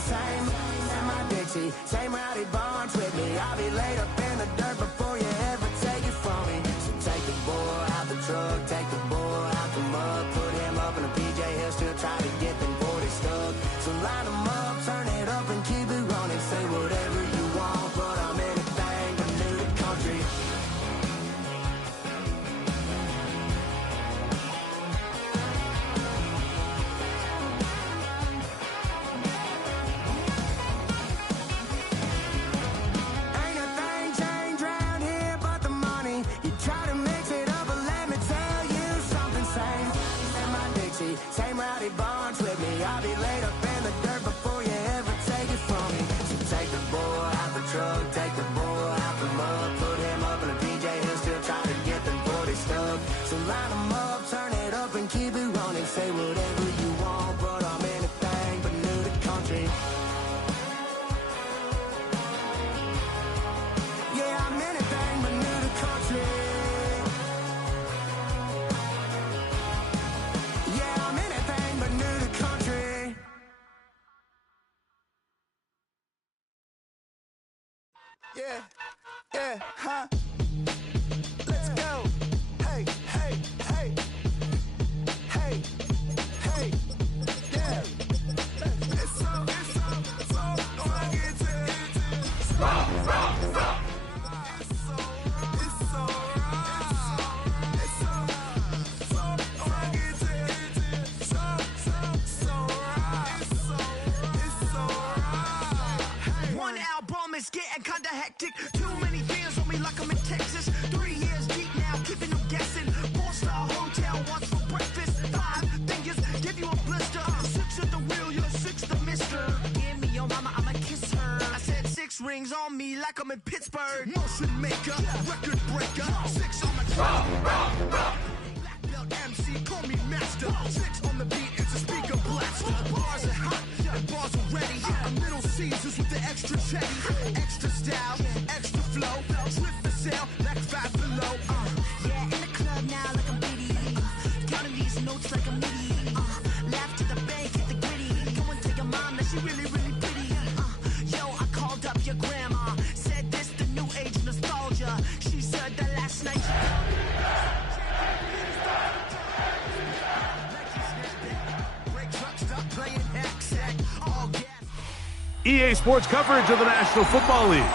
same. And my Dixie, same rowdy bonds with me. I'll be laid up in the dirt before you ever take it from me. So take the boy out the truck, take the boy out the mud, put him up in a PJ, he'll still try to get them 40 stuck. So line them up, turn it up and keep it running. Say whatever you want, but I'm anything but new to country. Same rowdy bonds with me. I'll be laid up in the dirt before you ever take it from me. So take the boy out the truck, take the boy out the mud, put him up in a PJ, he'll still try to get them 40 stuck. So line them up, turn it up and keep it running. Say whatever you want, but I'm anything but new to country. Yeah, I'm anything but new to country. Yeah, yeah, huh? Let's go. Hey, hey, hey. Hey, hey, yeah. It's so, don't I get to it? Rock. It's so raw. It's so, don't I get to it? So raw. It's so raw. One album is getting kinda hectic. Too many fans on me like I'm in Texas. 3 years deep now, keeping them guessing. 4-star hotel, what's for breakfast? 5 fingers, give you a blister. 6 at the wheel, you're 6 the mister. Give me your mama, I'ma kiss her. I said 6 rings on me like I'm in Pittsburgh. Motion maker, record breaker. 6 on my track. Black belt MC, call me master. 6 on the beat, it's a speaker blaster. Bars are hot, and bars are ready. I'm Little Caesars with the extra chetty. Extra style, extra flow. Slip for sale, like 5 below. Yeah, in the club now like I'm Biddy. Counting these notes like a MIDI. Laugh to the bank, hit the gritty. Go and tell your mom that she really, really pretty. Yo, I called up your grandma. Said this the new age nostalgia. She said that last night she EA Sports coverage of the National Football League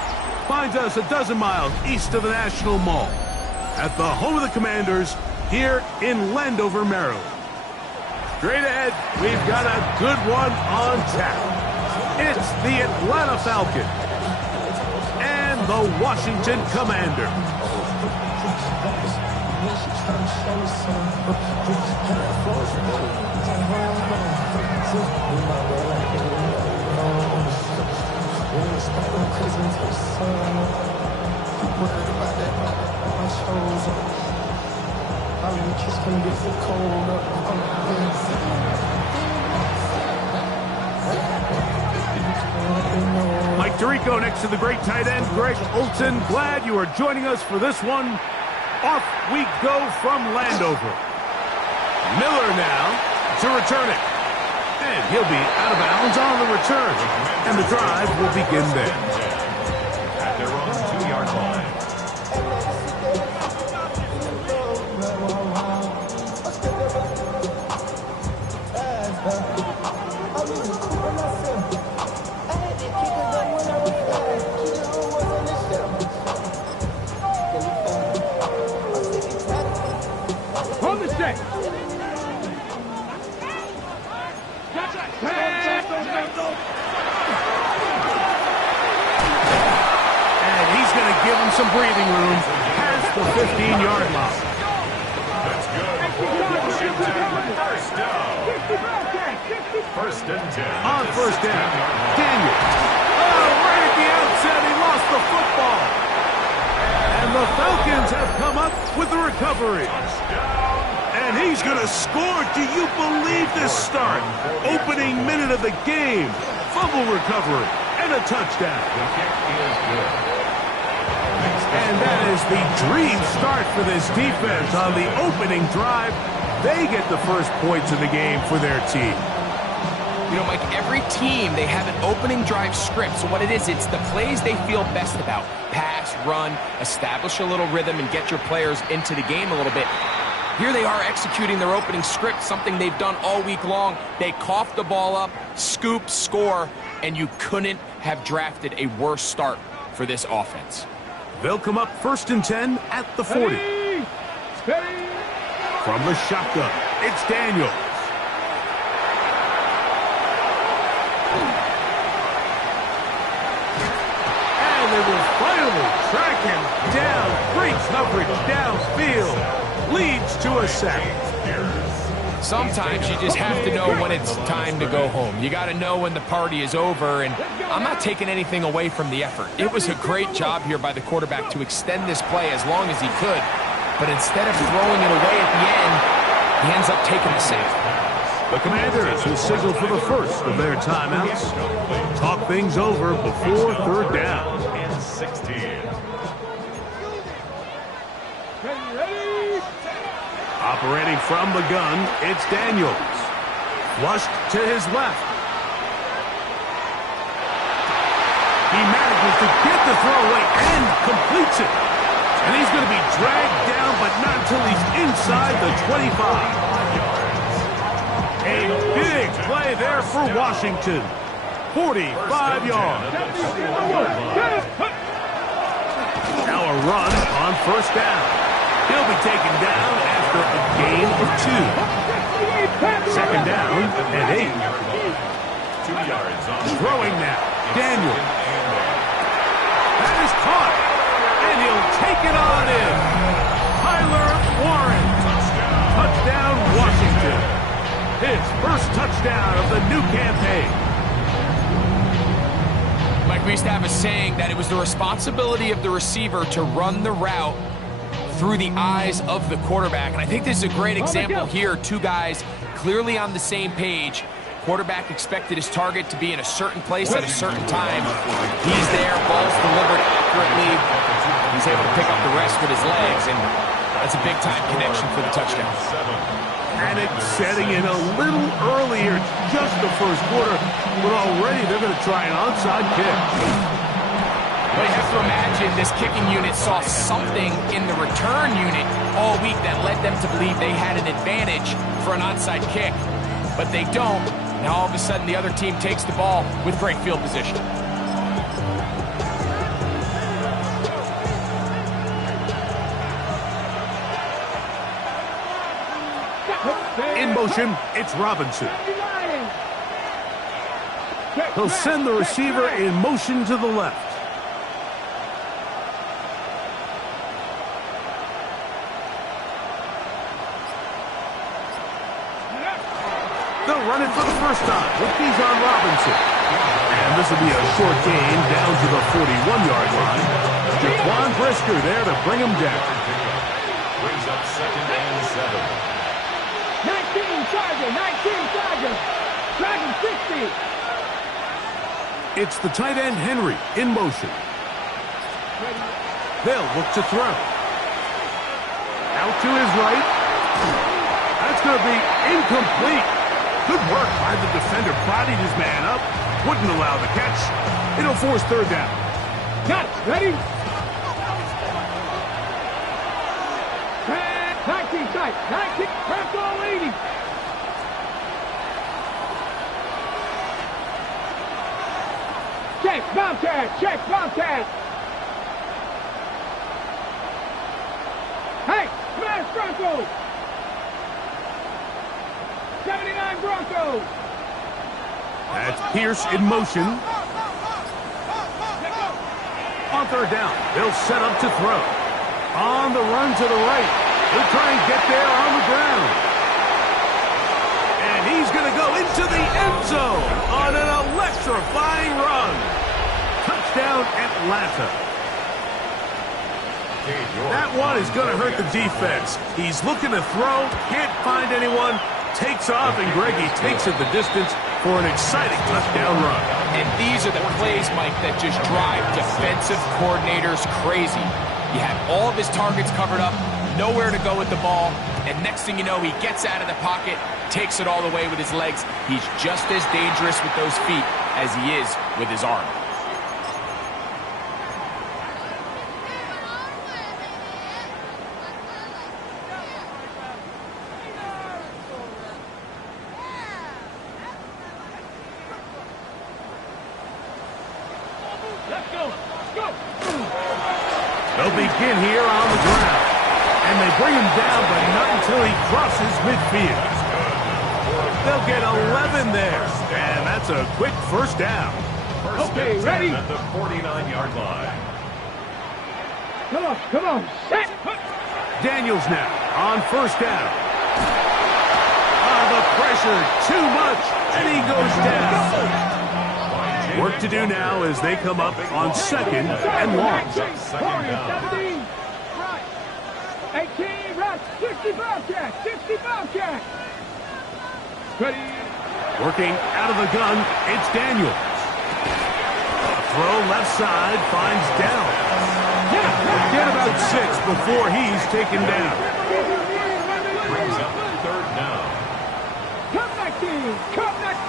finds us a dozen miles east of the National Mall at the home of the Commanders here in Landover, Maryland. Straight ahead, we've got a good one on tap. It's the Atlanta Falcons and the Washington Commanders. Mike Tirico next to the great tight end Greg Olson. Glad you are joining us for this one. Off we go from Landover. Miller now to return it. And he'll be out of bounds on the return. And the drive will begin then. At their own 2-yard line. From the state. And he's going to give him some breathing room past the 15-yard line. Let's go. Washington, first down. First and 10. On first down, Daniel. Oh, right at the outset, he lost the football. And the Falcons have come up with the recovery. And he's going to score. Do you believe this start? Opening minute of the game. Fumble recovery and a touchdown. And that is the dream start for this defense on the opening drive. They get the first points in the game for their team. You know, Mike, every team, they have an opening drive script. So what it is, it's the plays they feel best about. Pass, run, establish a little rhythm, and get your players into the game a little bit. Here they are executing their opening script, something they've done all week long. They cough the ball up, scoop, score, and you couldn't have drafted a worse start for this offense. They'll come up 1st and 10 at the 40. From the shotgun, it's Daniels. And they will finally track him down. Great coverage downfield. Leads to a sack. Sometimes you just have to know when it's time to go home. You got to know when the party is over, and I'm not taking anything away from the effort. It was a great job here by the quarterback to extend this play as long as he could, but instead of throwing it away at the end, he ends up taking the sack. The Commanders will signal for the first of their timeouts. Talk things over before 3rd down. And 16. Operating from the gun, it's Daniels. Flushed to his left. He manages to get the throw away and completes it. And he's going to be dragged down, but not until he's inside the 25. A big play there for Washington. 45 yards. Now a run on 1st down. He'll be taken down after a gain of 2. 2nd down and 8. 2 yards on Throwing now. Daniel. That is caught. And he'll take it on in. Tyler Warren. Touchdown, Washington. His first touchdown of the new campaign. Mike, we used to have a saying that it was the responsibility of the receiver to run the route through the eyes of the quarterback. And I think this is a great example here. 2 guys clearly on the same page. Quarterback expected his target to be in a certain place at a certain time. He's there, ball's delivered accurately. He's able to pick up the rest with his legs, and that's a big-time connection for the touchdown. And it's setting in a little earlier, just the 1st quarter, but already they're going to try an onside kick. Well, you have to imagine this kicking unit saw something in the return unit all week that led them to believe they had an advantage for an onside kick, but they don't. Now all of a sudden the other team takes the ball with great field position. In motion, it's Robinson. He'll send the receiver in motion to the left. They'll run it for the first time with Bijan Robinson. And this will be a short gain down to the 41-yard line. Jaquan Brisker there to bring him down. Brings up 2nd and 7. 19 Charger. Dragon 60. It's the tight end Henry in motion. They'll look to throw. Out to his right. That's going to be incomplete. Good work by the defender. Bodied his man up. Wouldn't allow the catch. It'll force 3rd down. Got it. Ready? 19 tight. 19. Press all 80. Check. Bobcat. Hey, smash Broncos. 79 Broncos. That's Pierce in motion. On 3rd down, they'll set up to throw. On the run to the right. He'll try and get there on the ground. And he's going to go into the end zone on an electrifying run. Touchdown, Atlanta. That one is going to hurt the defense. He's looking to throw, can't find anyone. Takes off, and Greggy takes it the distance for an exciting touchdown run. And these are the plays, Mike, that just drive defensive coordinators crazy. You have all of his targets covered up. nowhere to go with the ball, and next thing you know, he gets out of the pocket, takes it all the way with his legs. He's just as dangerous with those feet as he is with his arm. They'll begin here on the ground. And they bring him down, but not until he crosses midfield. They'll get 11 there. And that's a quick first down. Okay, ready? At the 49-yard line. Come on, set. Daniels now on first down. The pressure, too much, and he goes down. Work to do now as they come up on second and long. Second down. 17, right. 18, right. 65 catch, 65 catch. Ready. Working out of the gun, it's Daniels. A throw left side finds down. Get about 6 before he's taken down. Brings up third down. Come back, team. Come back.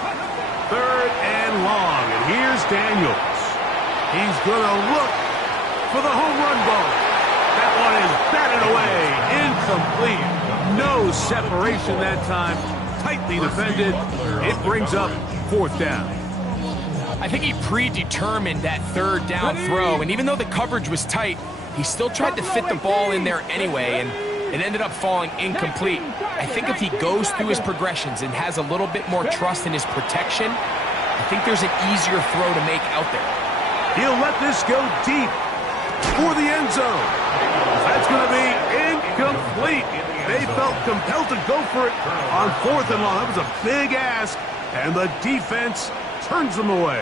Third and long, and here's Daniels. He's going to look for the home run ball. That one is batted away, incomplete. No separation that time, tightly defended. It brings up fourth down. I think he predetermined that third down throw, and even though the coverage was tight, he still tried to fit the ball in there anyway, and it ended up falling incomplete. I think if he goes through his progressions and has a little bit more trust in his protection, I think there's an easier throw to make out there. He'll let this go deep for the end zone. That's going to be incomplete. They felt compelled to go for it on fourth and long. That was a big ask, and the defense turns them away.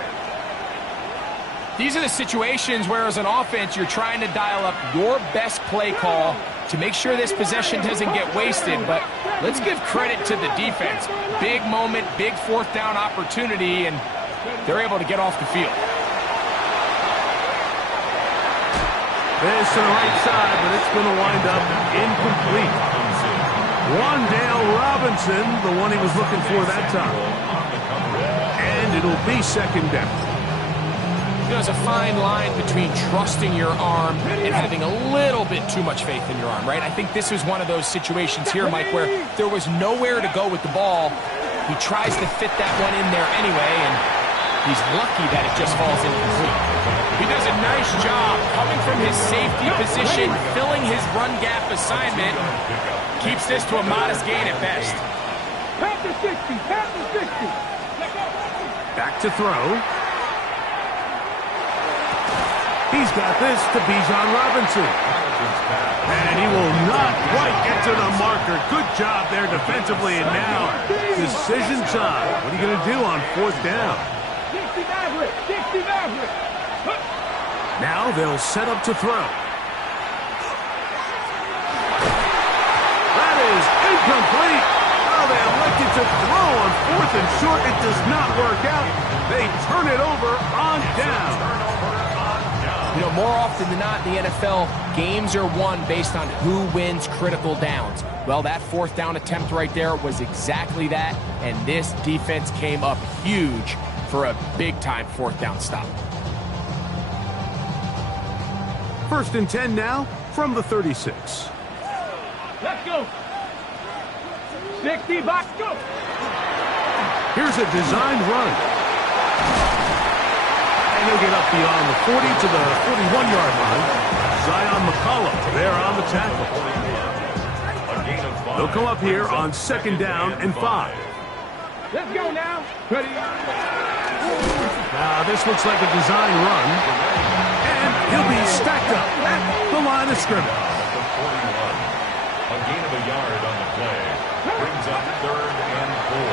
These are the situations where, as an offense, you're trying to dial up your best play call to make sure this possession doesn't get wasted, but let's give credit to the defense. Big moment, big fourth down opportunity, and they're able to get off the field. This to the right side, but it's going to wind up incomplete. Wandale Robinson, the one he was looking for that time. And it'll be second down. There's a fine line between trusting your arm and having a little bit too much faith in your arm, right? I think this was one of those situations here, Mike, where there was nowhere to go with the ball. He tries to fit that one in there anyway, and he's lucky that it just falls incomplete. He does a nice job coming from his safety position, filling his run gap assignment. Keeps this to a modest gain at best. Pat the 60, pat the 60. Back to throw. He's got this to Bijan Robinson. And he will not quite get to the marker. Good job there defensively. And now, decision time. What are you going to do on fourth down? 60 Maverick, 60 Maverick. Now they'll set up to throw. That is incomplete. Oh, they elected to throw on fourth and short. It does not work out. They turn it over on down. You know, more often than not in the NFL, games are won based on who wins critical downs. Well, that fourth down attempt right there was exactly that, and this defense came up huge for a big-time fourth down stop. First and 10 now from the 36. Let's go. 60 box, go. Here's a designed run. And he'll get up beyond the 40 to the 41-yard line. Zion McCollum there on the tackle. They'll come up here on second down and 5. Let's go now. Ready. Now this looks like a design run. And he'll be stacked up at the line of scrimmage. A gain of a yard on the play. Brings up third and 4.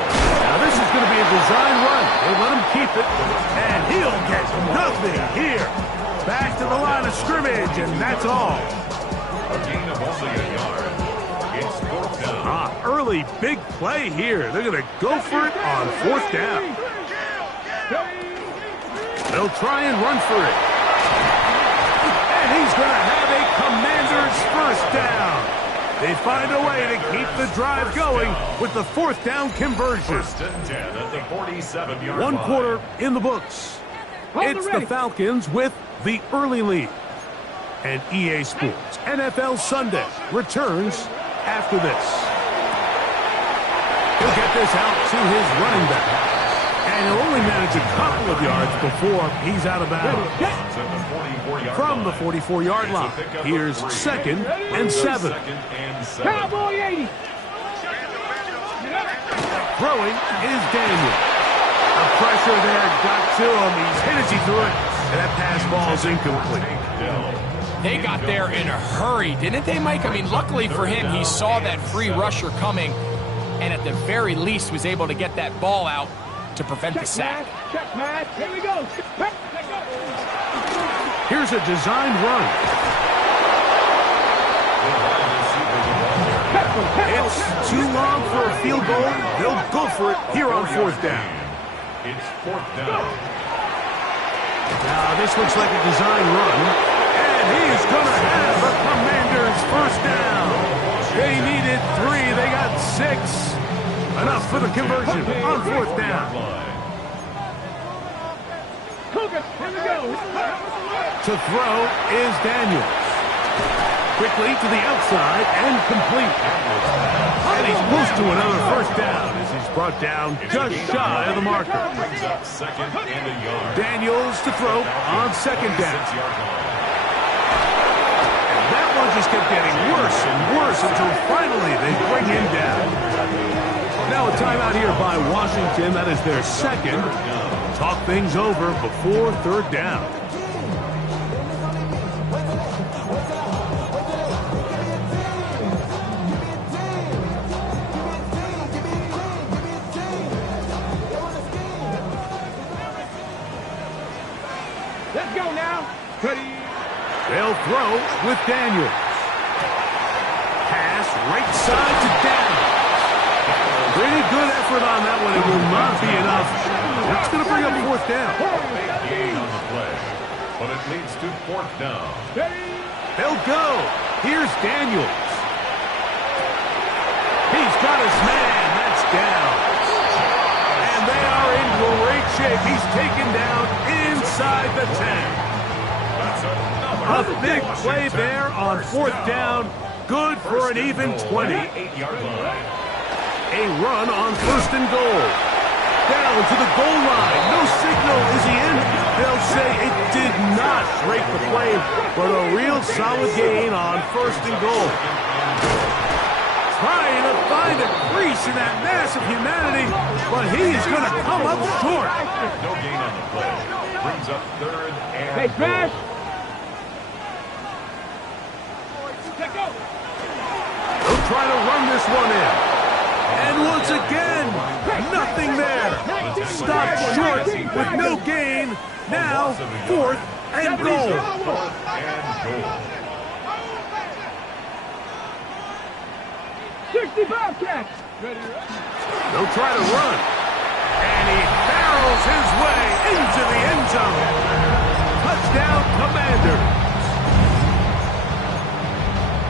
Now this is going to be a design run. They'll let him keep it. And he'll get nothing here. Back to the line of scrimmage, and that's all. A gain of only a yard. It's fourth down. Early big play here. They're going to go for it on fourth down. They'll try and run for it. And he's going to have a Commander's first down. They find a way to keep the drive going with the 4th down conversion. 1st and 10 at the 47-yard line. 1 quarter in the books. It's the Falcons with the early lead. And EA Sports NFL Sunday returns after this. He'll get this out to his running back. And he'll only manage a couple of yards before he's out of bounds. From the 44-yard line, here's 2nd and 7. Cowboy 80. Throwing is Daniel. The pressure there got to him. He's hit as he threw it, and that pass ball's incomplete. They got there in a hurry, didn't they, Mike? I mean, luckily for him, he saw that free rusher coming, and at the very least was able to get that ball out to prevent the sack. Check, man. Here we go. Here's a designed run. It's too long for a field goal. They'll go for it here on 4th down. It's 4th down. Now, this looks like a design run. And he's going to have the Commanders' 1st down. They needed 3. They got 6. Enough for the conversion on 4th down. To throw is Daniels. Quickly to the outside and complete. And he's close to another 1st down as he's brought down just shy of the marker. Brings up 2nd and a yard. Daniels to throw on 2nd down. And that one just kept getting worse and worse until finally they bring him down. Now a timeout here by Washington. That is their 2nd. Talk things over before 3rd down. Let's go now. Ready. They'll throw with Daniels. Pass right side to Daniels. Pretty good effort on that one. It will not be enough. That's going to bring up 4th down. Gain on the play, but it leads to 4th down. They'll go. Here's Daniels. He's got his man. That's down. And they are in great shape. He's taken down inside the 10. A big play there on 4th down. Good for an even 20. 8-yard line. A run on 1st and goal. Down to the goal line. No signal. Is he in? They'll say it did not break the play, but a real solid gain on 1st and goal. Trying to find a crease in that mass of humanity, but he's going to come up short. No gain on the play. Brings up 3rd and Hey, Smash. They'll try to run this one in. And once again, nothing there. Stopped short with no gain. Now, 4th and goal. 65 catch. They'll try to run. And he barrels his way into the end zone. Touchdown, Commanders.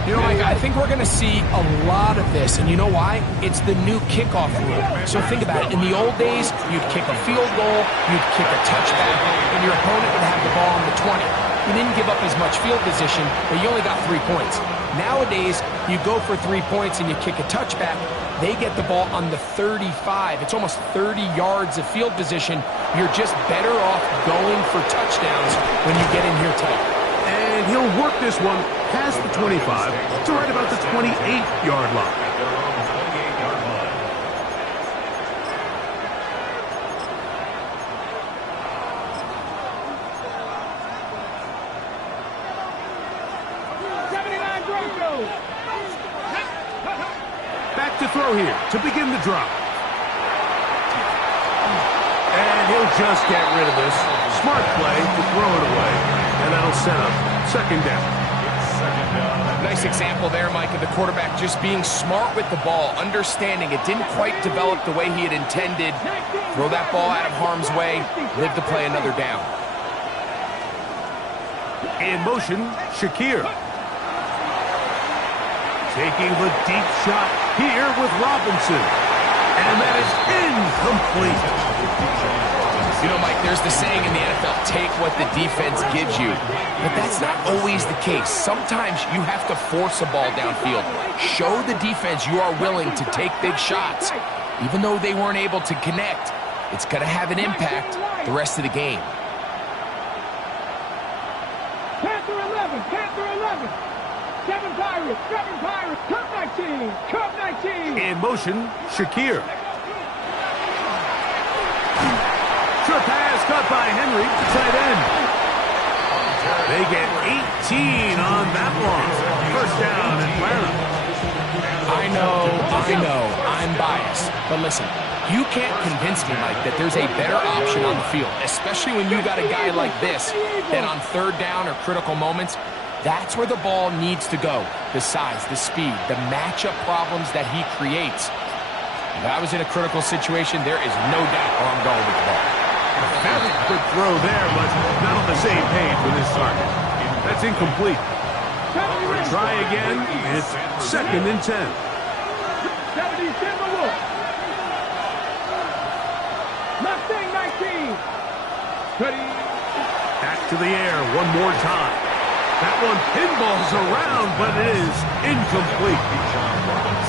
You know, Mike, I think we're going to see a lot of this, and you know why? It's the new kickoff rule. So think about it. In the old days, you'd kick a field goal, you'd kick a touchback, and your opponent would have the ball on the 20. You didn't give up as much field position, but you only got 3 points. Nowadays, you go for 3 points and you kick a touchback, they get the ball on the 35. It's almost 30 yards of field position. You're just better off going for touchdowns when you get in here tight. And he'll work this one past the 25 to right about the 28-yard line. Back to throw here to begin the drive. And he'll just get rid of this. Smart play to throw it away. And that'll set up 2nd down. Nice example there, Mike, of the quarterback just being smart with the ball, understanding it didn't quite develop the way he had intended. Throw that ball out of harm's way, live to play another down. In motion, Shakir. Taking the deep shot here with Robinson. And that is incomplete. You know, Mike, there's the saying in the NFL, take what the defense gives you. But that's not always the case. Sometimes you have to force a ball downfield. Show the defense you are willing to take big shots. Even though they weren't able to connect, it's going to have an impact the rest of the game. Panther 11, Panther 11. 7 Pirates, Cup 19, Cup 19. In motion, Shakir. Short pass caught by Henry, tight end. They get 18 on that one. First down, Atlanta. I know, I'm biased. But listen, you can't convince me, Mike, that there's a better option on the field, especially when you got a guy like this, that on third down or critical moments, that's where the ball needs to go. The size, the speed, the matchup problems that he creates. If I was in a critical situation, there is no doubt where I'm going with the ball. Very good throw there, but not on the same page with his target. That's incomplete. Try again. It's 2nd and 10. 70 Timberwolves. Mustang 19. Back to the air one more time. That one pinballs around, but it is incomplete.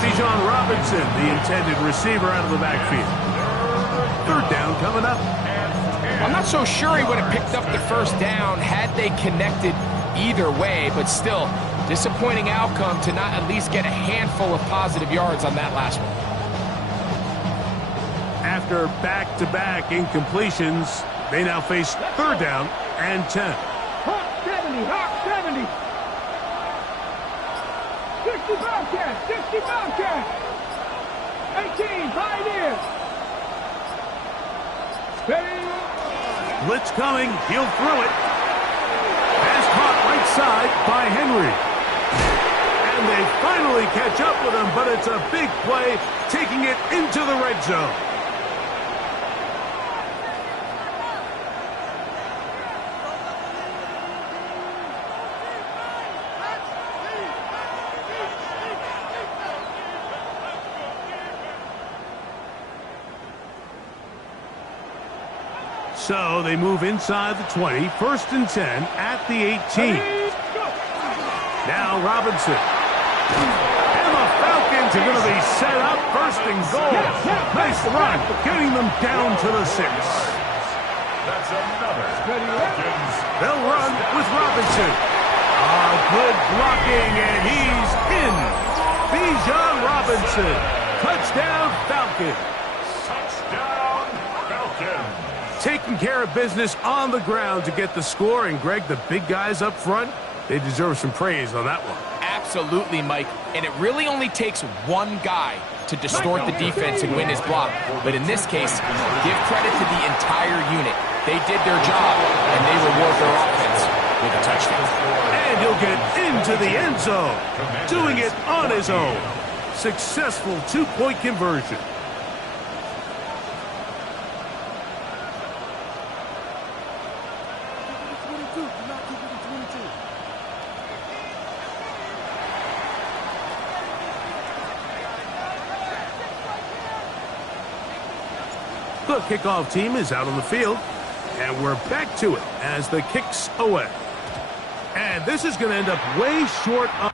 Bijan Robinson, the intended receiver, out of the backfield. Third down coming up. I'm not so sure he would have picked up the first down had they connected either way, but still, disappointing outcome to not at least get a handful of positive yards on that last one. After back-to-back incompletions, they now face third down and 10. Hawk 70, Hawk 70. 60 Bobcats, 60 Bobcats. 18 Pioneers. Blitz coming. He'll throw it. Pass caught right side by Henry. And they finally catch up with him, but it's a big play, taking it into the red zone. So they move inside the 20, 1st and 10 at the 18. Now Robinson. And the Falcons are going to be set up 1st and goal. Nice run, getting them down to the 6. That's another. They'll run with Robinson. Good blocking, and he's in. Bijan Robinson. Touchdown, Falcons. Touchdown, Falcons. Taking care of business on the ground to get the score. And, Greg, the big guys up front, they deserve some praise on that one. Absolutely, Mike. And it really only takes one guy to distort the defense and win his block. But in this case, give credit to the entire unit. They did their job, and they reward their offense with a touchdown. And he'll get into the end zone, doing it on his own. Successful two-point conversion. The kickoff team is out on the field, and we're back to it as the kick's away. And this is going to end up way short of...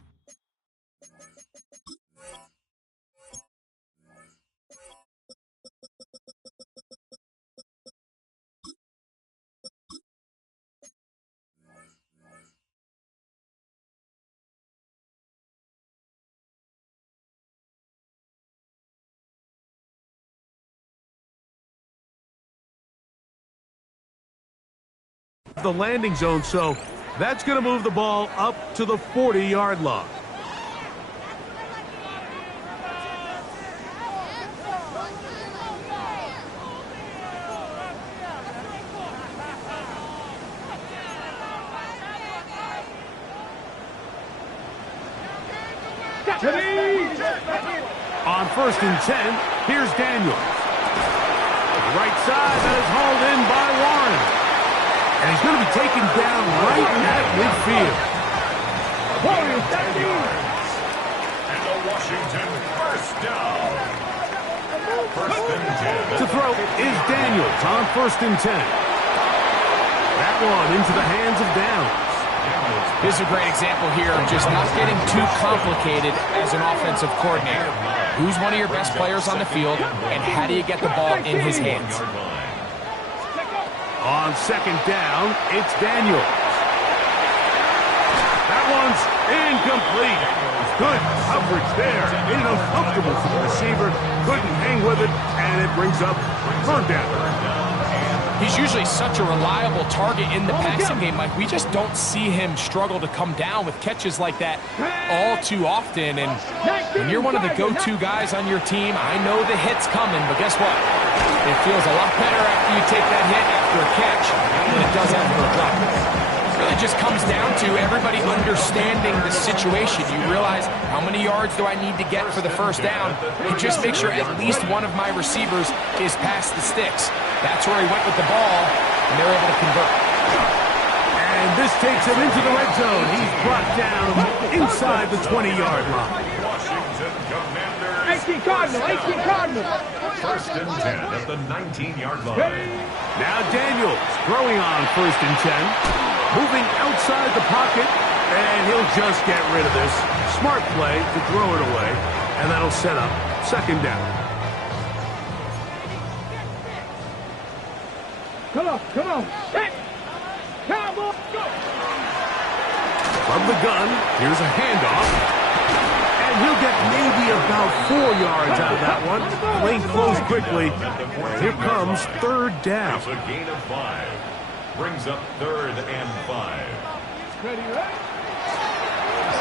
the landing zone, so that's going to move the ball up to the 40-yard line. On 1st and 10, here's Daniels. Right side, that is hauled in by Warren. And he's going to be taken down right at midfield. And the Washington, first down. First and 10. To throw is Daniels on 1st and 10. That one into the hands of Downs. This is a great example here of just not getting too complicated as an offensive coordinator. Who's one of your best players on the field, and how do you get the ball in his hands? On 2nd down, it's Daniels. That one's incomplete. Good coverage there. Made it uncomfortable for the receiver. Couldn't hang with it, and it brings up 3rd down. He's usually such a reliable target in the passing game, Mike. We just don't see him struggle to come down with catches like that all too often. And when you're one of the go-to guys on your team, I know the hit's coming, but guess what? It feels a lot better after you take that hit after a catch than it does after a drop. It really just comes down to everybody understanding the situation. You realize, how many yards do I need to get for the 1st down? And just make sure at least one of my receivers is past the sticks. That's where he went with the ball, and they're able to convert. And this takes him into the red zone. He's brought down inside the 20-yard line. Washington Commanders. 18 Cardinal, 18 Cardinal. First and 10 at the 19-yard line. Now Daniels throwing on 1st and 10. Moving outside the pocket, and he'll just get rid of this. Smart play to throw it away, and that'll set up 2nd down. Come on. Set. Cowboy, go. From the gun, here's a handoff. And he'll get maybe about 4 yards out of that one. Lane closed quickly. Here comes 3rd down. It's a gain of 5. Brings up 3rd and 5. Ready?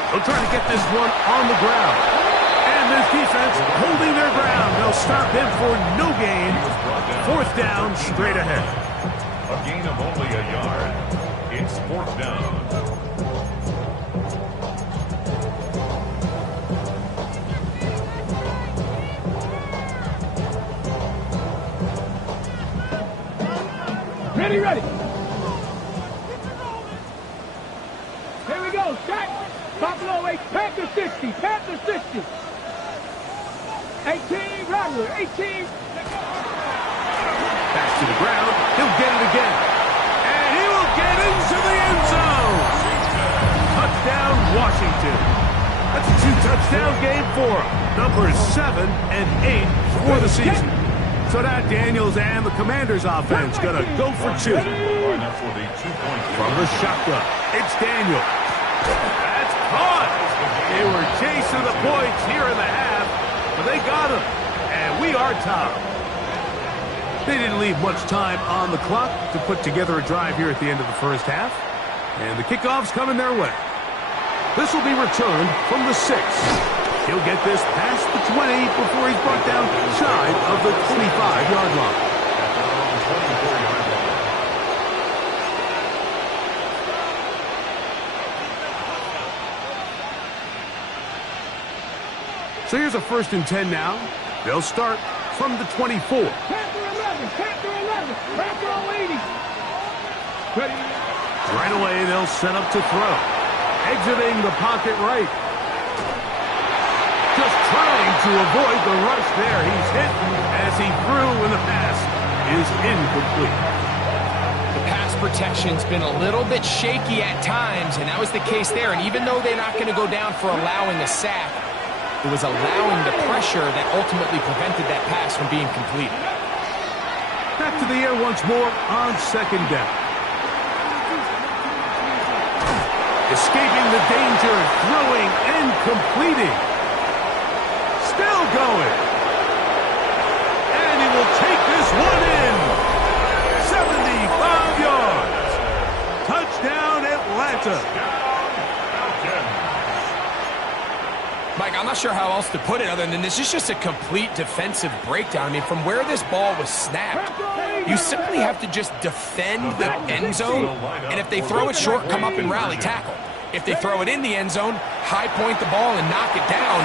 They'll try to get this one on the ground. And this defense holding their ground. They'll stop him for no gain. 4th down, straight ahead. A gain of only a yard. It's 4th down. Ready. Here we go. Jack. Buffalo 8. Panther 60. 18. Rattler. 18. Back to the ground. He'll get it again. And he will get into the end zone. Touchdown, Washington. That's a 2-touchdown game for him. Numbers 7 and 8 for the season. So now Daniels and the Commanders offense going to go for 2. From the shotgun, it's Daniels. That's caught. They were chasing the points here in the half, but they got him. And we are tied. They didn't leave much time on the clock to put together a drive here at the end of the 1st half. And the kickoff's coming their way. This will be returned from the 6. He'll get this past the 20 before he's brought down shy of the 25-yard line. So here's a 1st and 10 now. They'll start from the 24. Panther 11. Panther 80. Ready. Right away, they'll set up to throw. Exiting the pocket right. Just trying to avoid the rush there. He's hit as he threw, and the pass is incomplete. The pass protection's been a little bit shaky at times, and that was the case there. And even though they're not going to go down for allowing a sack, it was allowing the pressure that ultimately prevented that pass from being completed. Back to the air once more on 2nd down. Escaping the danger, throwing and completing. Still going. And he will take this one in. 75 yards. Touchdown, Atlanta. Mike, I'm not sure how else to put it other than this is just a complete defensive breakdown. I mean, from where this ball was snapped, you simply have to just defend the end zone, and if they throw it short, come up and rally tackle. If they throw it in the end zone, high point the ball and knock it down.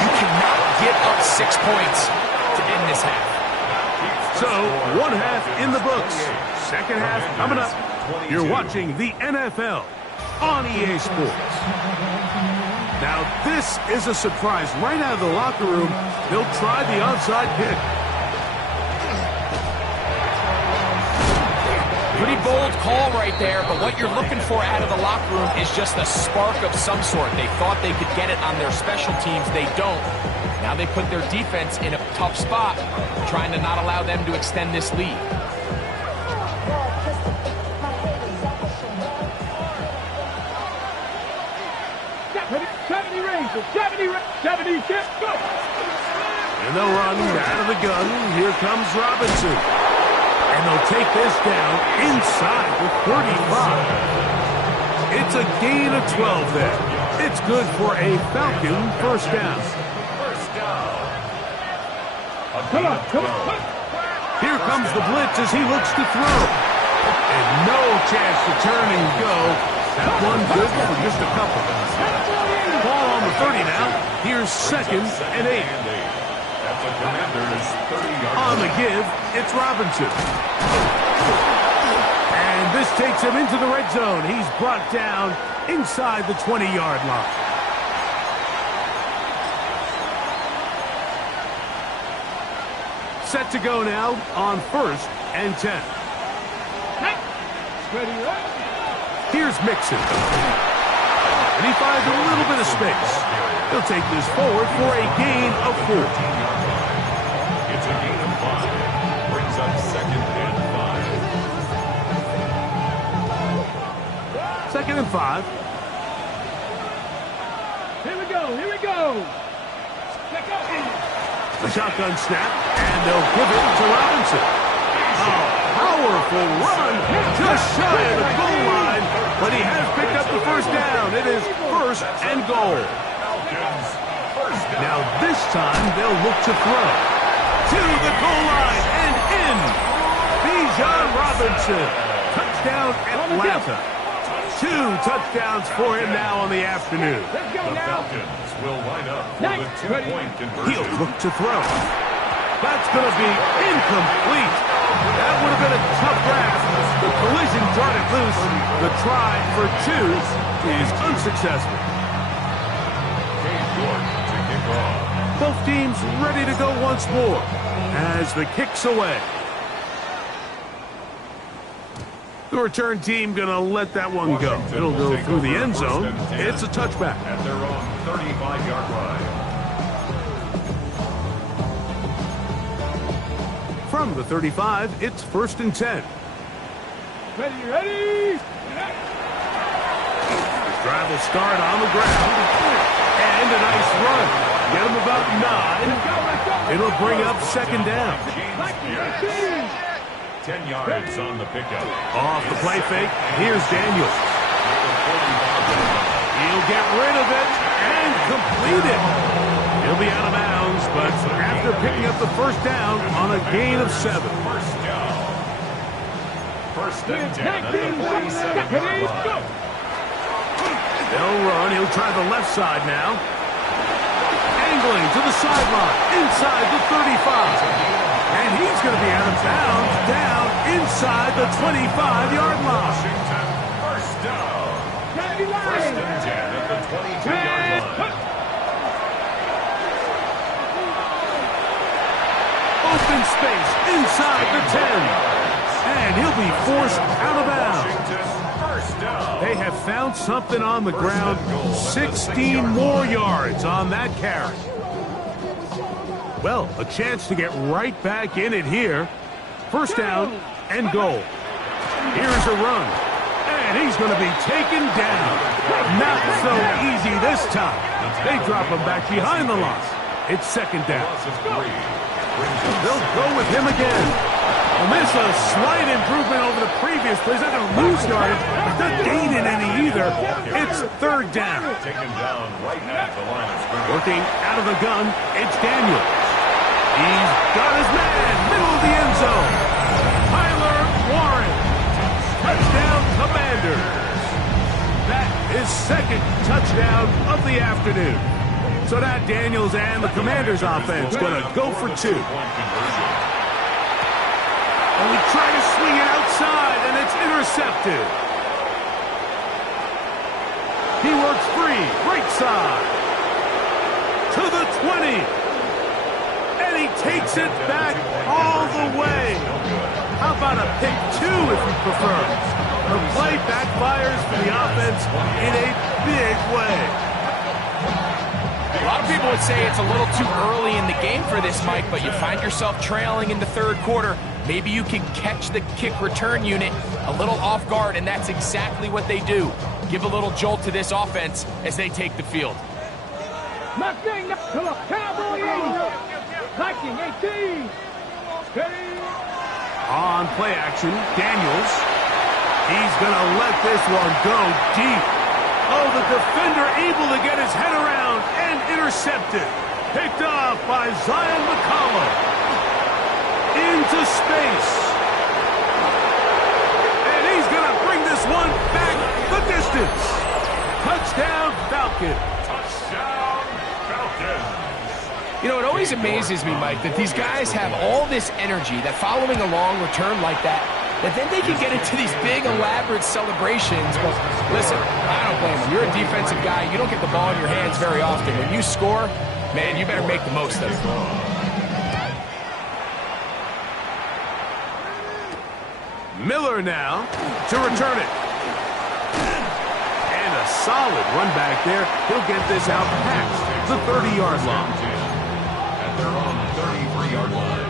You cannot give up 6 points to end this half. So, 1 half in the books. 2nd half coming up. You're watching the NFL on EA Sports. Now, this is a surprise. Right out of the locker room, they'll try the onside kick. Pretty bold call right there, but what you're looking for out of the locker room is just a spark of some sort. They thought they could get it on their special teams. They don't. Now they put their defense in a tough spot, trying to not allow them to extend this lead. And they'll run out of the gun. Here comes Robinson. And they'll take this down inside the 35. It's a gain of 12 there. It's good for a Falcon first down. Come on. Here comes the blitz as he looks to throw. And no chance to turn and go. That one good for just a couple. Ball on the 30 now. Here's 2nd and 8. On the give, it's Robinson. And this takes him into the red zone. He's brought down inside the 20-yard line. Set to go now on 1st and 10. Here's Mixon. And he finds a little bit of space. He'll take this forward for a gain of 4. It's a gain of 5. Brings up 2nd and 5. 2nd and 5. Here we go. The shotgun snap, and they'll give it to Robinson. A powerful run just shy of the goal line, but he has picked up the first down. It is 1st and goal. Now this time they'll look to throw. To the goal line and in. Bijan Robinson. Touchdown Atlanta. 2 touchdowns for him now on the afternoon. The Falcons will line up for the 2-point conversion. He'll look to throw. That's going to be incomplete. That would have been a tough grab. The collision brought it loose. The try for 2 is unsuccessful. Both teams ready to go once more as the kick's away. The return team going to let that one go. It'll go through the end zone. It's a touchback. At their own 35-yard line. From the 35, it's 1st and 10. Ready. The drive will start on the ground. And a nice run. Get him about 9. It'll bring up 2nd down. 10 yards on the pickup. Off the play fake, here's Daniels. He'll get rid of it and complete it. He'll be out of bounds, but after picking up the first down on a gain of 7. First down. 1st and 10 at the 47-yard line. They'll run. He'll try the left side now. Angling to the sideline, inside the 35. And he's going to be out of bounds, down inside the 25-yard line. Washington, first down. 1st and 10 at the 22-yard line. Open space inside the 10. And he'll be forced out of bounds. First down. They have found something on the ground. 16 more yards on that carry. Well, a chance to get right back in it here. 1st down and goal. Here's a run. And he's going to be taken down. Not so easy this time. They drop him back behind the line. It's 2nd down. They'll go with him again. And this is a slight improvement over the previous plays. Not going to lose yardage, but not gaining any either. It's 3rd down. Taken down right at the line of scrimmage. Working out of the gun, it's Daniels. He's got his man, middle of the end zone. Tyler Warren. Touchdown, Commanders. That is 2nd touchdown of the afternoon. So that Daniels and the Commanders offense going to go for 2. And we try to swing it outside, and it's intercepted. He works free, right side. To the 20. And he takes it back all the way. How about a pick 2 if you prefer? The play backfires for the offense in a big way. A lot of people would say it's a little too early in the game for this, Mike, but you find yourself trailing in the third quarter. Maybe you can catch the kick return unit a little off guard, and that's exactly what they do. Give a little jolt to this offense as they take the field. On play action, Daniels. He's going to let this one go deep. Oh, the defender able to get his head around and intercepted. Picked off by Zion McCollum. Into space. And he's going to bring this one back the distance. Touchdown, Falcons. Touchdown, Falcons. You know, it always amazes me, Mike, that these guys have all this energy, that following a long return like that then they can get into these big, elaborate celebrations. But listen, I don't blame them. You're a defensive guy. You don't get the ball in your hands very often. When you score, man, you better make the most of it. Miller now to return it. And a solid run back there. He'll get this out past the 30-yard line. At their own 33-yard line.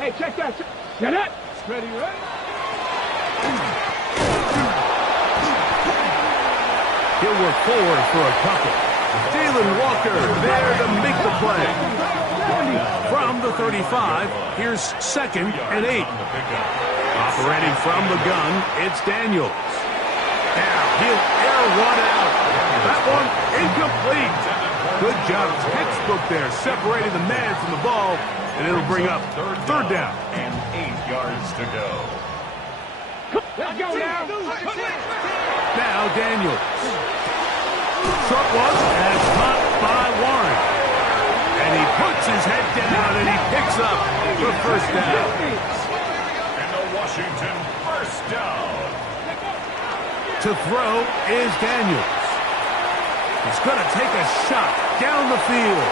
Hey, check that. Get it. Ready, ready? He'll work forward for a couple. Jalen Walker there to make the play. From the 35, here's 2nd and 8. Operating from the gun, it's Daniels. Now he'll air one out. That one incomplete. Good job, textbook there, separating the man from the ball, and it'll bring up third down. And 8 yards to go. Let's go now. Now Daniels. Short one, and it's caught by Warren. And he puts his head down, and he picks up the first down. And the Washington first down. To throw is Daniels. He's going to take a shot down the field.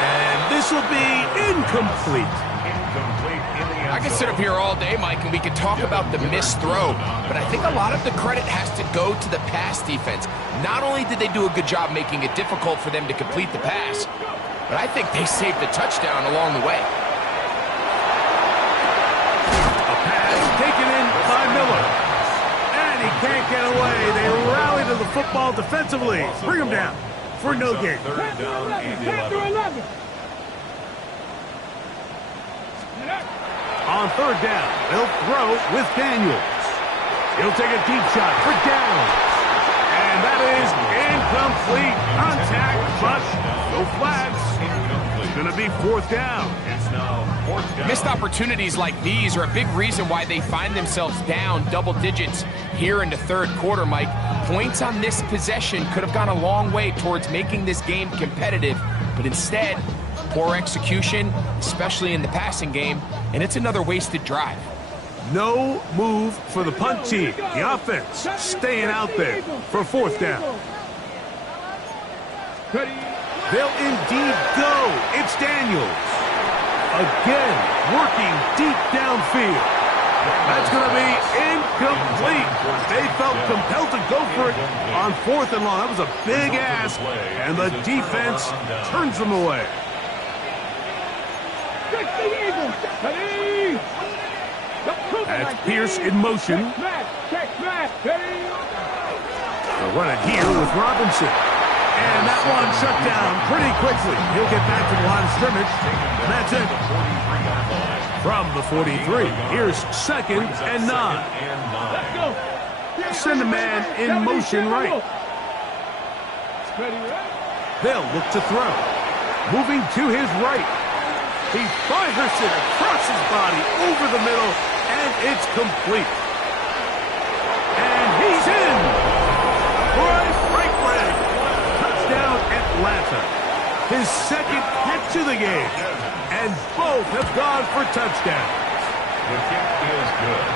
And this will be incomplete. Incomplete in the end I could sit up here all day, Mike, and we could talk about the missed throw, but I think a lot of the credit has to go to the pass defense. Not only did they do a good job making it difficult for them to complete the pass, but I think they saved the touchdown along the way. A pass taken in by Miller. And he can't get away. They rally to the football defensively. Bring him down for no gain. Third down and 11. On third down, they'll throw with Daniels. He'll take a deep shot for down. And that is incomplete. Contact, but no flags. It's going to be 4th down. It's now 4th down. Missed opportunities like these are a big reason why they find themselves down double digits here in the third quarter, Mike. Points on this possession could have gone a long way towards making this game competitive, but instead, poor execution, especially in the passing game, and it's another wasted drive. No move for the punt team. The offense staying out there for 4th down. They'll indeed go. It's Daniels. Again, working deep downfield. That's going to be incomplete. They felt compelled to go for it on 4th and long. That was a big ask, and the defense turns them away. That's Pierce in motion. They'll run it here with Robinson. And that one shut down pretty quickly. He'll get back to the line of scrimmage. That's it. From the 43, here's 2nd and 9. Let's go. Send a man in motion right. They'll look to throw. Moving to his right. He fires it across his body over the middle, and it's complete. And he's in. Troy Franklin. Touchdown Atlanta. His 2nd catch of the game. And both have gone for touchdowns. The kick is good.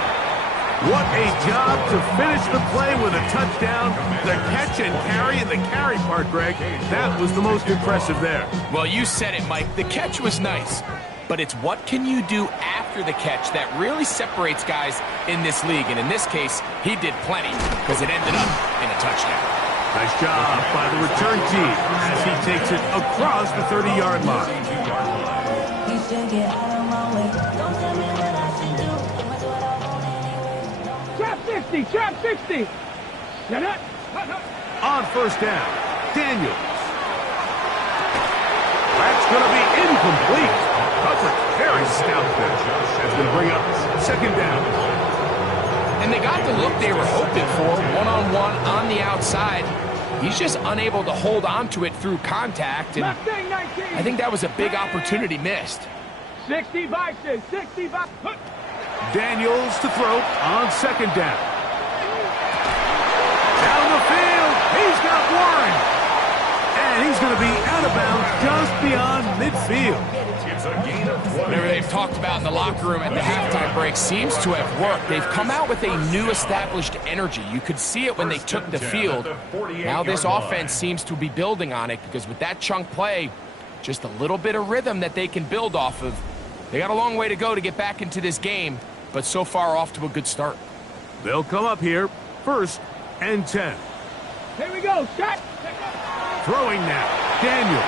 What a job to finish the play with a touchdown. The catch and carry, and the carry part, Greg, that was the most impressive there. Well, you said it, Mike. The catch was nice, but it's what can you do after the catch that really separates guys in this league. And in this case, he did plenty because it ended up in a touchdown. Nice job by the return team as he takes it across the 30-yard line. Trap 60, trap 60. On first down, Daniels. That's going to be incomplete. Coverage very stout there. That's going to bring up second down. And they got the look they were hoping for, one-on-one on the outside. He's just unable to hold on to it through contact, and I think that was a big opportunity missed. 60 boxes, 60 boxes. Daniels to throw on second down. Down the field, he's got Warren. And he's going to be out of bounds just beyond midfield. It's a gain of 20. Whatever they've talked about in the locker room at the halftime break seems to have worked. They've come out with a new established energy. You could see it when they took the field. Now this offense seems to be building on it because with that chunk play, just a little bit of rhythm that they can build off of. They got a long way to go to get back into this game, but so far off to a good start. They'll come up here, 1st and 10. Here we go, shot. Throwing now, Daniels.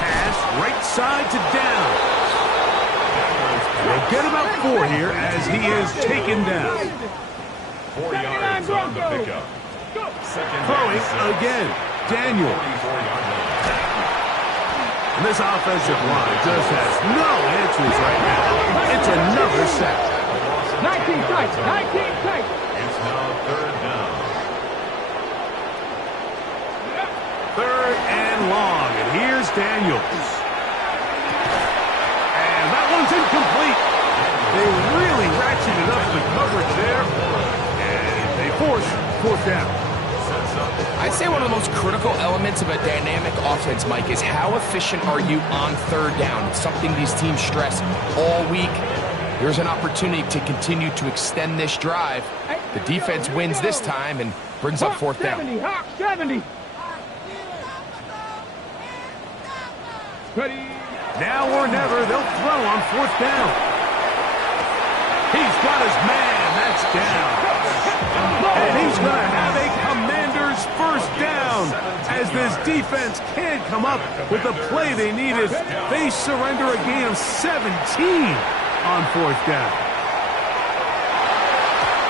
Pass right side to down. They'll get about 4 here as he is taken down. 4 yards on the pickup. Throwing again, Daniels. And this offensive line just has no answers right now. It's another sack. 19 tight, 19 tight. It's now 3rd down. 3rd and long, and here's Daniels. And that one's incomplete. They really ratcheted up the coverage there, and they force 4th down. I'd say one of the most critical elements of a dynamic offense, Mike, is how efficient are you on 3rd down. It's something these teams stress all week. Here's an opportunity to continue to extend this drive. The defense wins this time and brings up 4th down. 70, Hawk 70. Ready. Now or never, they'll throw on 4th down. He's got his man. That's down. And he's going to have a Commander's 1st down. As this defense can't come up with the play they needed, they surrender a gain of 17 on 4th down.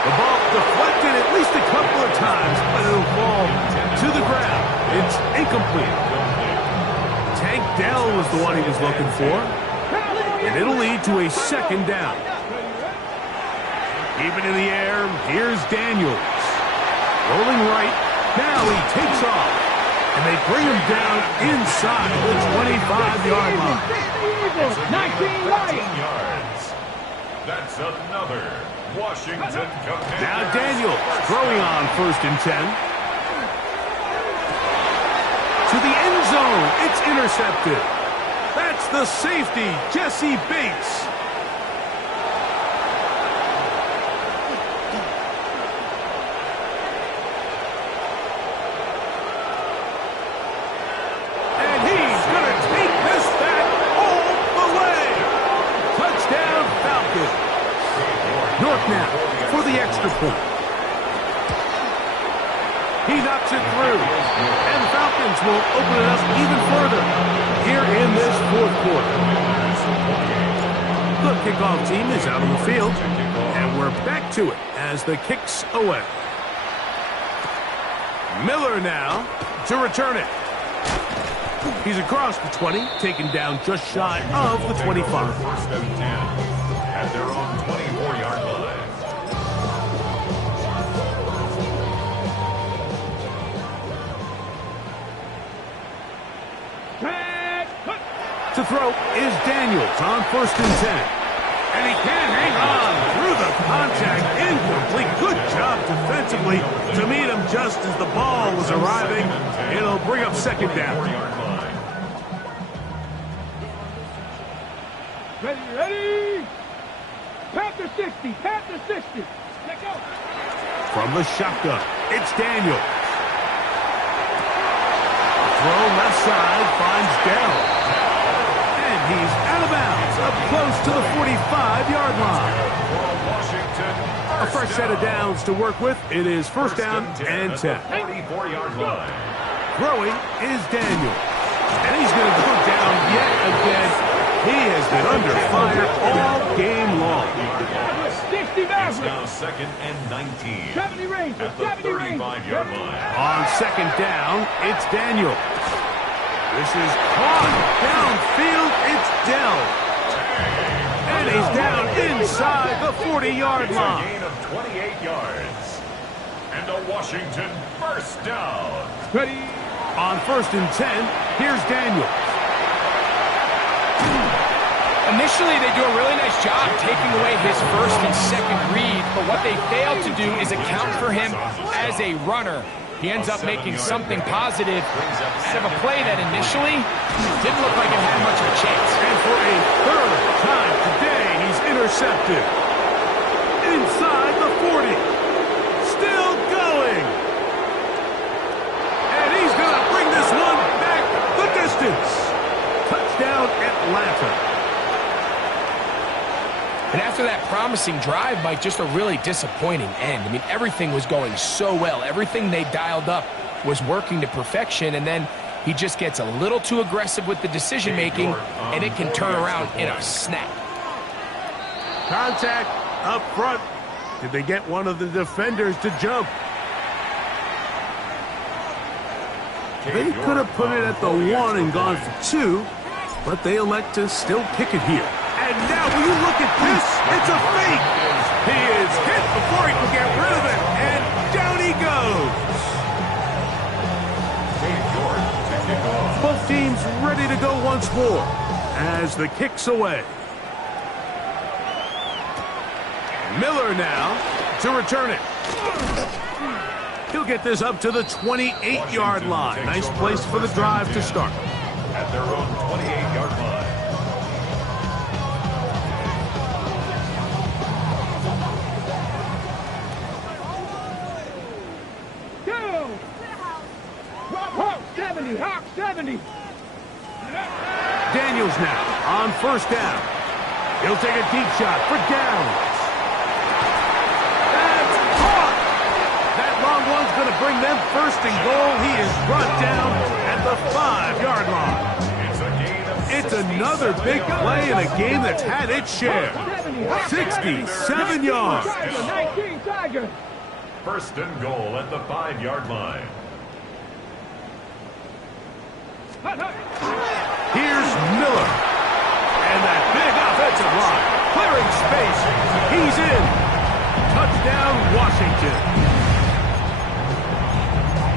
The ball deflected at least a couple of times, but it'll fall to the ground. It's incomplete. Tank Dell was the one he was looking for, and it'll lead to a 2nd down. Keep it in the air. Here's Daniels. Rolling right. Now he takes off. And they bring him down inside the 25-yard line. 19 yards. That's another Washington Commander. Now Daniels throwing on 1st and 10. To the end zone. It's intercepted. That's the safety, Jesse Bates. Now for the extra point. He knocks it through, and the Falcons will open it up even further here in this 4th quarter. The kickoff team is out on the field, and we're back to it as the kick's away. Miller now to return it. He's across the 20, taken down just shy of the 25. 1st and 10 at their own 24-yard line. To throw is Daniels on 1st and 10. And he can hang on through the contact. Incomplete. Good job defensively to meet him just as the ball was arriving. It'll bring up 2nd down. Ready. Panther 60. Panther 60. Let go. From the shotgun, it's Daniel. Throw left side, finds Dell. And he's out of bounds, up close to the 45-yard line. A fresh set of downs to work with. It is first down and 10. 44-yard line. Throwing is Daniel. And he's going to go down yet again. He has been under fire all game long. 60 It's now Maverick. second and 19. 70 range. At the 35-yard line. On second down, it's Daniel. This is caught downfield. It's Dell. And he's down inside the 40-yard It's a line. gain of 28 yards. And a Washington first down. Ready. On first and 10, here's Daniel. Initially, they do a really nice job taking away his first and second read, but what they failed to do is account for him as a runner. He ends up making something positive out of a play that initially didn't look like it had much of a chance. And for a third time today, he's intercepted. Inside the 40. Still going. And he's going to bring this one back the distance. Touchdown, Atlanta. And after that promising drive, Mike, just a really disappointing end. I mean, everything was going so well. Everything they dialed up was working to perfection, and then he just gets a little too aggressive with the decision-making, and it can turn around in a snap. Contact up front. Did they get one of the defenders to jump? They could have put it at the 1 and gone for 2, but they elect to still kick it here. And now, will you look at this? It's a fake. He is hit before he can get rid of it, and down he goes. Both teams ready to go once more as the kick's away. Miller now to return it. He'll get this up to the 28-yard line. Nice place for the drive to start. At their own 28-yard line. Hawk 70. Hawk 70. Daniels now on first down. He'll take a deep shot for Downs. That's caught. That long one's going to bring them first and goal. He is brought down at the 5-yard line. It's another big play in a game that's had its share. 67 yards. Tiger, 19 Tiger. First and goal at the 5-yard line. Here's Miller. And that big offensive line. Clearing space. He's in. Touchdown, Washington.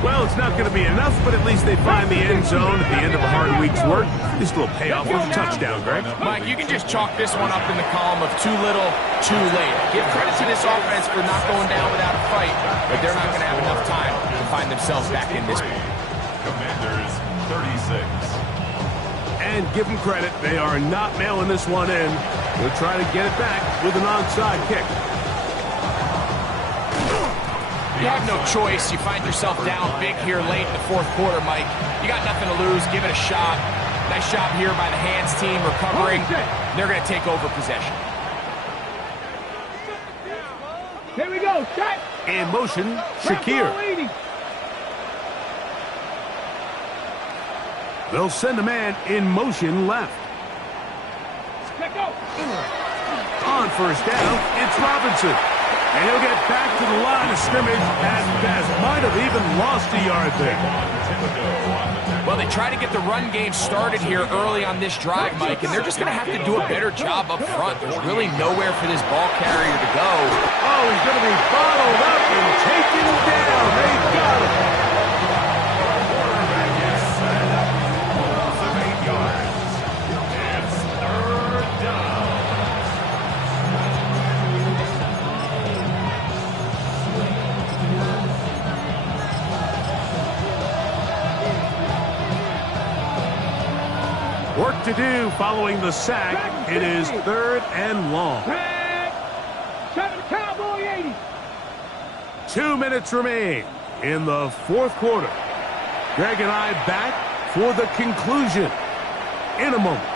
Well, it's not going to be enough, but at least they find the end zone at the end of a hard week's work. This little payoff with a touchdown, Greg. Mike, you can just chalk this one up in the column of too little, too late. Give credit to this offense for not going down without a fight, but they're not going to have enough time to find themselves back in this one. Commanders 36. And give them credit, they are not mailing this one in. They'll try to get it back with an onside kick. You have no choice. You find yourself down big here late in the fourth quarter, Mike. You got nothing to lose. Give it a shot. Nice job here by the hands team recovering. They're going to take over possession. Here we go. Set. In motion, Shakir. They'll send a man in motion left. Let go. On first down, it's Robinson. And he'll get back to the line of scrimmage and might have even lost a yard there. Well, they try to get the run game started here early on this drive, Mike, and they're just going to have to do a better job up front. There's really nowhere for this ball carrier to go. Oh, he's going to be bottled up and taken down. They got him. Work to do following the sack. It is third and long. 2 minutes remain in the fourth quarter. Greg and I back for the conclusion in a moment.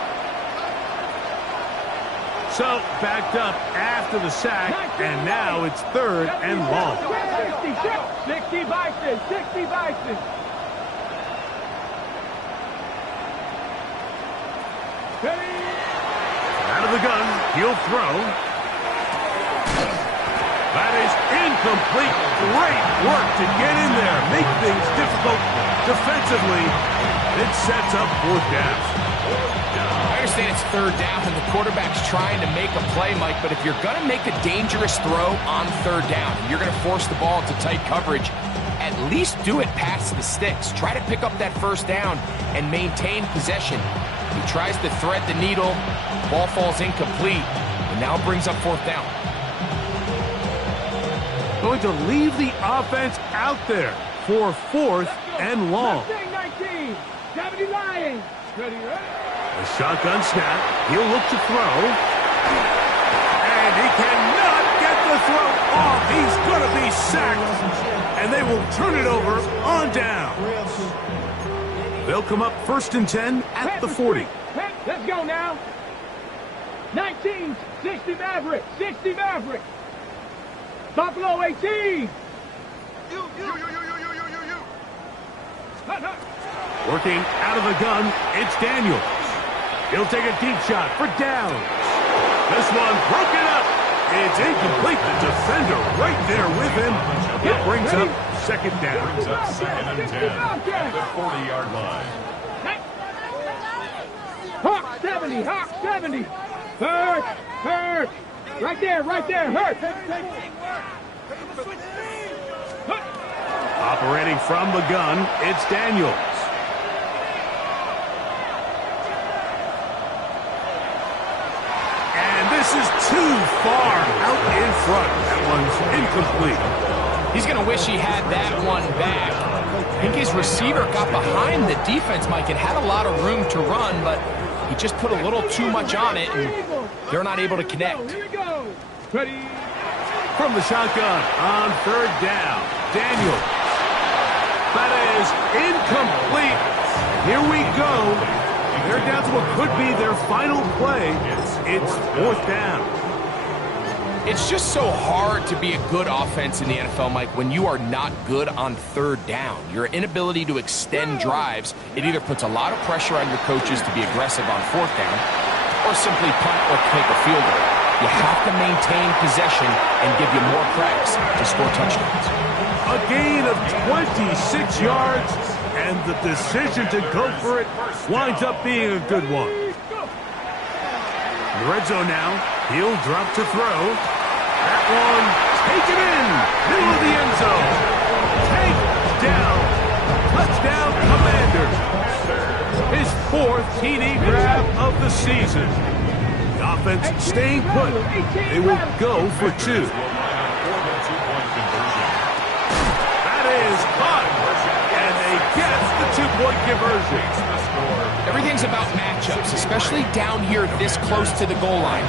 So, backed up after the sack, and now it's 3rd and long. 60 Bison, 60 Bison. Out of the gun, he'll throw. That is incomplete. Great work to get in there. Make things difficult defensively. It sets up 4th down. I understand it's 3rd down and the quarterback's trying to make a play, Mike, but if you're going to make a dangerous throw on 3rd down, you're going to force the ball into tight coverage, at least do it past the sticks. Try to pick up that 1st down and maintain possession. He tries to thread the needle, ball falls incomplete, and now brings up 4th down. Going to leave the offense out there for 4th and long. 19, 70 Lions. Ready, ready? A shotgun snap. He'll look to throw. And he cannot get the throw off. He's going to be sacked. And they will turn it over on down. They'll come up 1st and 10 at the 40. Let's go now. 19, 60 Maverick, 60 Maverick. Buffalo 18. You. Working out of the gun, it's Daniels. He'll take a deep shot for down. This one broken up. It's incomplete. The defender right there with him. It brings up 2nd down. Brings up 2nd and 10 at the 40-yard line. Hawk 70, Hawk 70. Hurt. Right there, hurt. Operating from the gun, it's Daniels. And this is too far out in front. That one's incomplete. He's going to wish he had that one back. I think his receiver got behind the defense, Mike, and had a lot of room to run, but he just put a little too much on it, and they're not able to connect. Here we go. Ready. From the shotgun on 3rd down, Daniels. That is incomplete. Here we go. They're down to what could be their final play. It's 4th down. It's just so hard to be a good offense in the NFL, Mike, when you are not good on 3rd down. Your inability to extend drives, it either puts a lot of pressure on your coaches to be aggressive on 4th down or simply punt or kick a field goal. You have to maintain possession and give you more cracks to score touchdowns. A gain of 26 yards, and the decision to go for it winds up being a good one. In the red zone now, he'll drop to throw. That one taken in, middle of the end zone. Take down. Touchdown, Commanders. His 4th TD grab of the season. The offense staying put. They will go for 2. That is caught. And they get the 2-point conversion. Everything's about matchups, especially down here this close to the goal line.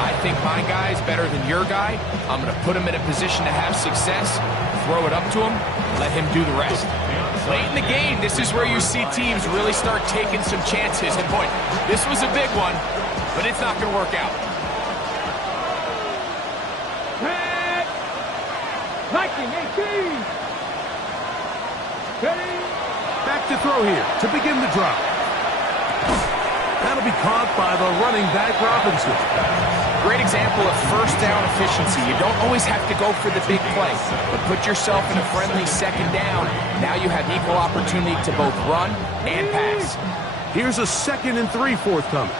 I think my guy's better than your guy. I'm going to put him in a position to have success, throw it up to him, let him do the rest. Late in the game, this is where you see teams really start taking some chances. And boy, this was a big one, but it's not going to work out. Viking 18. Ready. Back to throw here to begin the drop. That'll be caught by the running back, Robinson. Great example of 1st down efficiency. You don't always have to go for the big play, but put yourself in a friendly 2nd down. Now you have equal opportunity to both run and pass. Here's a 2nd and 3 forthcoming.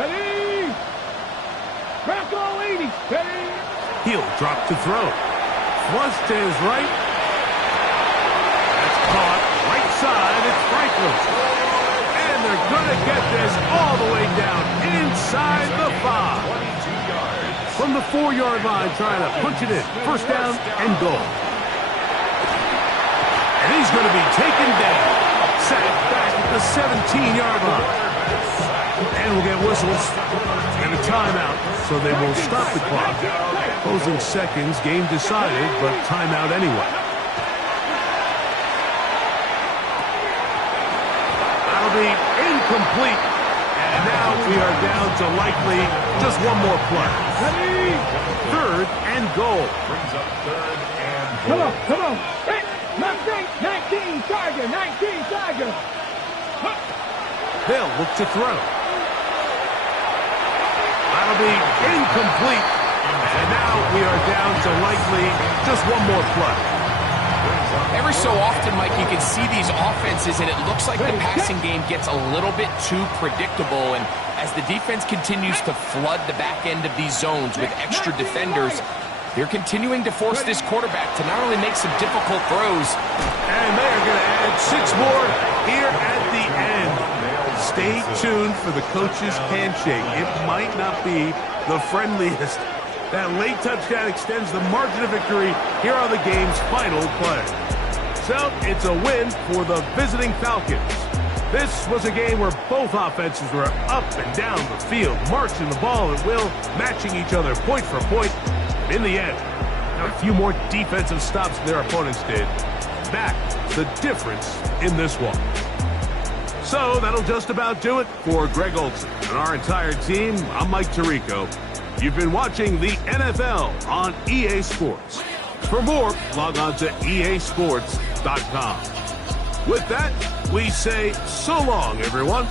Ready. Bronco 80. Ready. He'll drop to throw. Flush to his right. That's caught. Right side, it's Franklin. And they're going to get this all the way down inside the 5. From the 4-yard line, trying to punch it in. 1st down and goal. And he's going to be taken down. Sacked back at the 17-yard line. And we'll get whistles. And A timeout, so they will stop the clock. Closing seconds, game decided, but timeout anyway. That'll be incomplete. And now we are down to likely just one more play. 3rd and goal. Brings up 3rd and goal. Come on. 19 Charger. They'll look to throw. That'll be incomplete. And now we are down to likely just one more play. Every so often, Mike, you can see these offenses, and it looks like the passing game gets a little bit too predictable. And as the defense continues to flood the back end of these zones with extra defenders, they're continuing to force this quarterback to not only make some difficult throws. And they are going to add 6 more here at the end. Stay tuned for the coach's handshake. It might not be the friendliest. That late touchdown extends the margin of victory here on the game's final play. So it's a win for the visiting Falcons. This was a game where both offenses were up and down the field, marching the ball at will, matching each other point for point. In the end, a few more defensive stops than their opponents did. That's the difference in this one. So that'll just about do it for Greg Olson and our entire team. I'm Mike Tirico. You've been watching the NFL on EA Sports. For more, log on to easports.com. With that, we say so long, everyone.